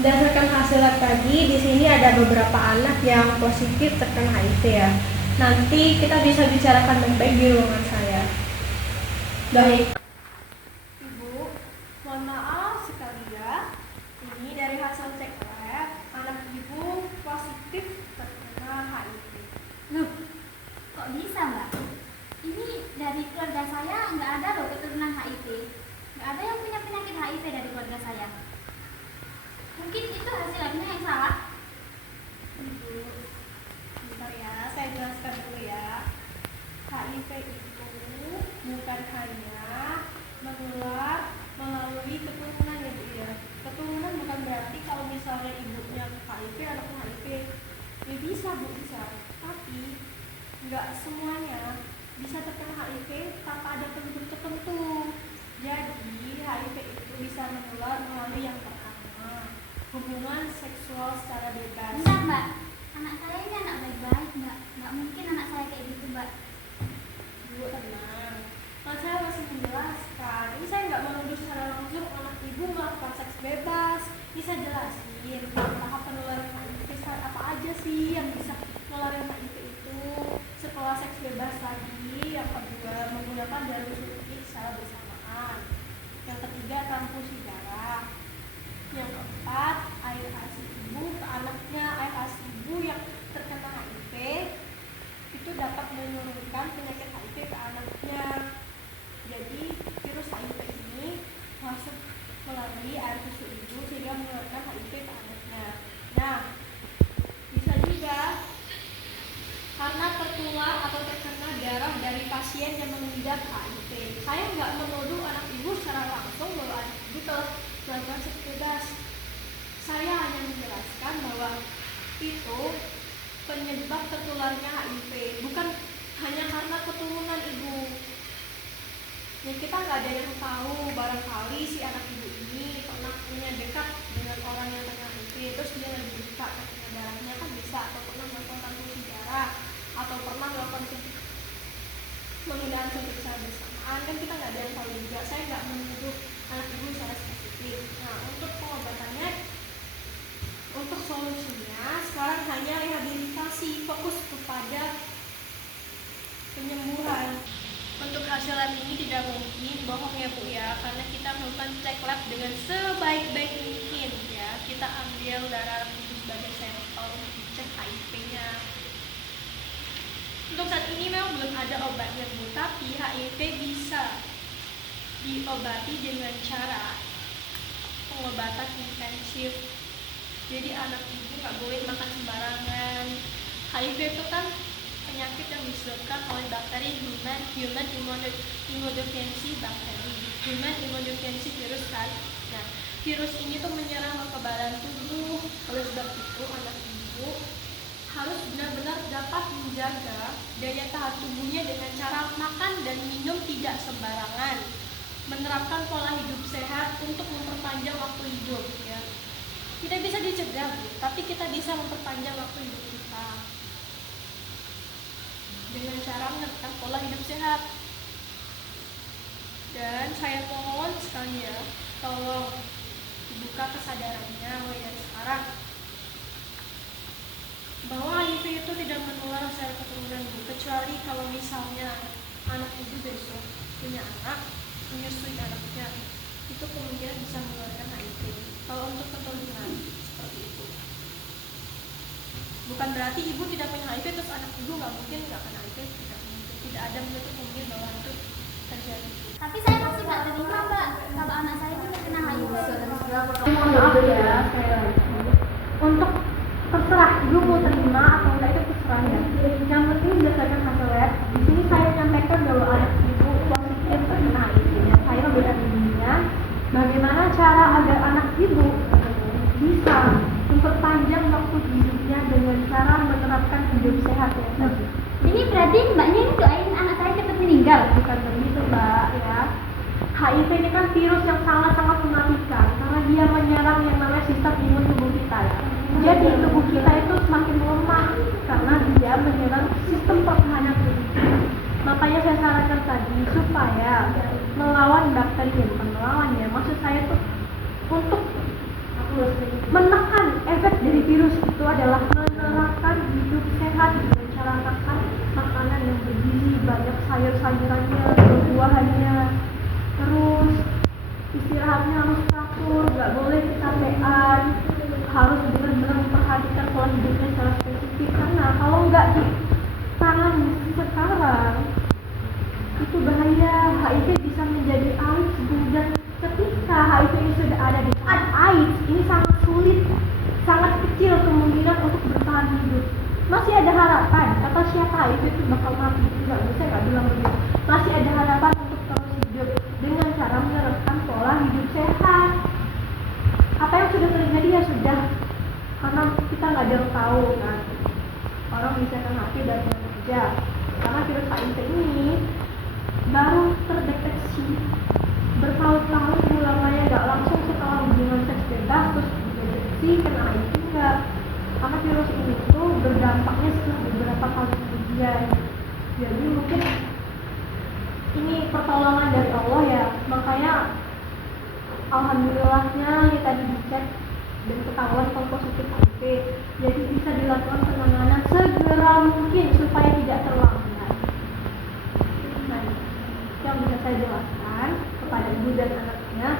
Berdasarkan hasil lab tadi, di sini ada beberapa anak yang positif terkena HIV ya. Nanti kita bisa bicarakan lebih baik di ruangan saya. Baik. Ibu, mohon maaf sekali ya. Ini dari hasil cek lab, anak ibu positif terkena HIV. Loh, kok bisa mbak? Ini dari keluarga saya nggak ada loh keturunan HIV. Nggak ada yang punya penyakit HIV dari keluarga saya. Mungkin itu hasil labnya yang salah. Ibu, bentar ya, saya jelaskan dulu ya. HIV itu bukan hanya menular melalui keturunan ya Bu ya. Keturunan bukan berarti kalau misalnya ibunya HIV, anaknya HIV. Ya bisa Bu, bisa. Tapi nggak semuanya bisa terkena HIV tanpa ada penduduk tertentu. Jadi HIV itu bisa menular melalui yang pertama, hubungan seksual secara bebas. Bentar mbak, anak saya ini anak baik-baik mbak. Nggak mungkin anak saya kayak gitu mbak. Bu, tenang. Nah, saya masih menjelaskan. Ini saya nggak menuduh secara langsung anak ibu melakukan seks bebas. Ini saya jelasin tahap penularan HIV apa aja sih yang bisa menularin HIV itu. Setelah seks bebas tadi, yang kedua menggunakan jarum suntik secara bersamaan. Yang ketiga transfusi darah. Yang keempat air asi ibu ke anaknya. Air asi ibu yang terkena HIV itu dapat menurunkan penyakit HIV ke anaknya. Jadi virus HIV ini masuk melalui air susu ibu sehingga menularkan HIV ke anaknya. Nah, bisa juga karena tertular atau terkena darah dari pasien yang mengidap HIV. Saya nggak menuduh anak ibu secara langsung bahwa anak ibu telah melakukan seks bebas. Saya hanya menjelaskan bahwa itu penyebab tertularnya HIV, bukan hanya karena keturunan ibu. Ya, kita nggak ada yang tahu, barangkali si anak ibu ini pernah punya dekat dengan orang yang terkena HIV, terus dia lagi buka terkena darahnya kan bisa, atau pernah melakukan transfusi darah, atau pernah melakukan penggunaan suntik secara bersamaan, kan kita nggak ada yang tahu juga. Saya nggak menuduh anak ibu secara spesifik. Nah, untuk pengobatannya, untuk solusinya sekarang hanya rehabilitasi, fokus kepada penyembuhan. Untuk hasil lab ini tidak mungkin bohong ya Bu ya, karena kita melakukan cek lab dengan sebaik-baik mungkin ya. Kita ambil darah ibu sebagai sampel untuk dicek HIV-nya. Untuk saat ini memang belum ada obatnya Bu, tapi HIV bisa diobati dengan cara pengobatan intensif. Jadi anak ibu nggak boleh makan sembarangan. HIV itu kan penyakit yang disebabkan oleh bakteri human immunodeficiency bakteri, human immunodeficiency virus kan. Nah, virus ini tuh menyerang kekebalan tubuh. Oleh sebab itu anak ibu harus benar-benar dapat menjaga daya tahan tubuhnya dengan cara makan dan minum tidak sembarangan, menerapkan pola hidup sehat untuk memperpanjang waktu hidup ya. Tidak bisa dicegah Bu, tapi kita bisa memperpanjang waktu hidup kita dengan cara menerapkan pola hidup sehat. Dan saya mohon sekali ya, tolong dibuka kesadarannya mulai dari sekarang bahwa HIV itu tidak menular secara keturunan Bu, kecuali kalau misalnya anak ibu besok punya anak, menyusui anaknya, itu kemungkinan bisa menularkan HIV. Kalau untuk keturunan seperti itu, bukan berarti ibu tidak punya HIV terus anak ibu nggak mungkin nggak kena HIV, tidak mungkin, tidak ada menutup kemungkinan bahwa itu terjadi. Tapi saya masih nggak terima mbak kalau anak saya itu kena HIV. Mohon maaf ya, sekali lagi. Untuk terserah ibu mau terima atau enggak itu terserah ya. Yang penting berdasarkan hasil lab, di sini saya nyampaikan bahwa anak ibu positif terkena HIV. Saya memberikan ilmunya bagaimana cara agar anak ibu bisa memperpanjang waktu hidupnya dengan cara menerapkan hidup sehat ya tadi. Ini berarti mbaknya ini doain anak saya cepat meninggal. Bukan begitu Mbak ya. HIV ini kan virus yang sangat-sangat mematikan karena dia menyerang yang namanya sistem imun tubuh kita ya. Jadi tubuh kita itu semakin melemah karena dia menyerang sistem pertahanan tubuh. Makanya saya sarankan tadi supaya melawan bakteri, bukan melawan ya. Maksud saya tuh untuk Terus menekan efek dari virus itu adalah menerapkan hidup sehat, mencaratakan makanan yang bergizi, banyak sayur-sayurannya, buah-buahannya. Terus istirahatnya harus teratur, nggak boleh kecapean, harus benar-benar memperhatikan pola hidupnya secara spesifik, karena kalau nggak ditangani sekarang itu bahaya. HIV bisa menjadi AIDS, dan ketika HIV ini sudah ada di AIDS, ini sangat sulit, sangat kecil kemungkinan untuk bertahan hidup. Masih ada harapan, kata siapa HIV itu bakal mati, nggak bisa, nggak bilang begitu. Masih ada harapan untuk terus hidup dengan cara menerapkan pola hidup sehat. Apa yang sudah terjadi ya sudah, karena kita nggak ada yang tahu kan, orang bisa kena HIV dari mana aja. Karena virus HIV ini baru terdeteksi bertahun-tahun ulamanya, nggak langsung setelah hubungan seks bebas terus dideteksi kena HIV, enggak. Karena virus ini tuh berdampaknya setelah beberapa kali kemudian. Jadi mungkin ini pertolongan dari Allah ya, makanya alhamdulillahnya ini tadi dicek dan ketahuan kalau positif HIV, jadi bisa dilakukan penanganan segera mungkin supaya tidak terlambat. Nah, yang bisa saya jelaskan kepada ibu dan anaknya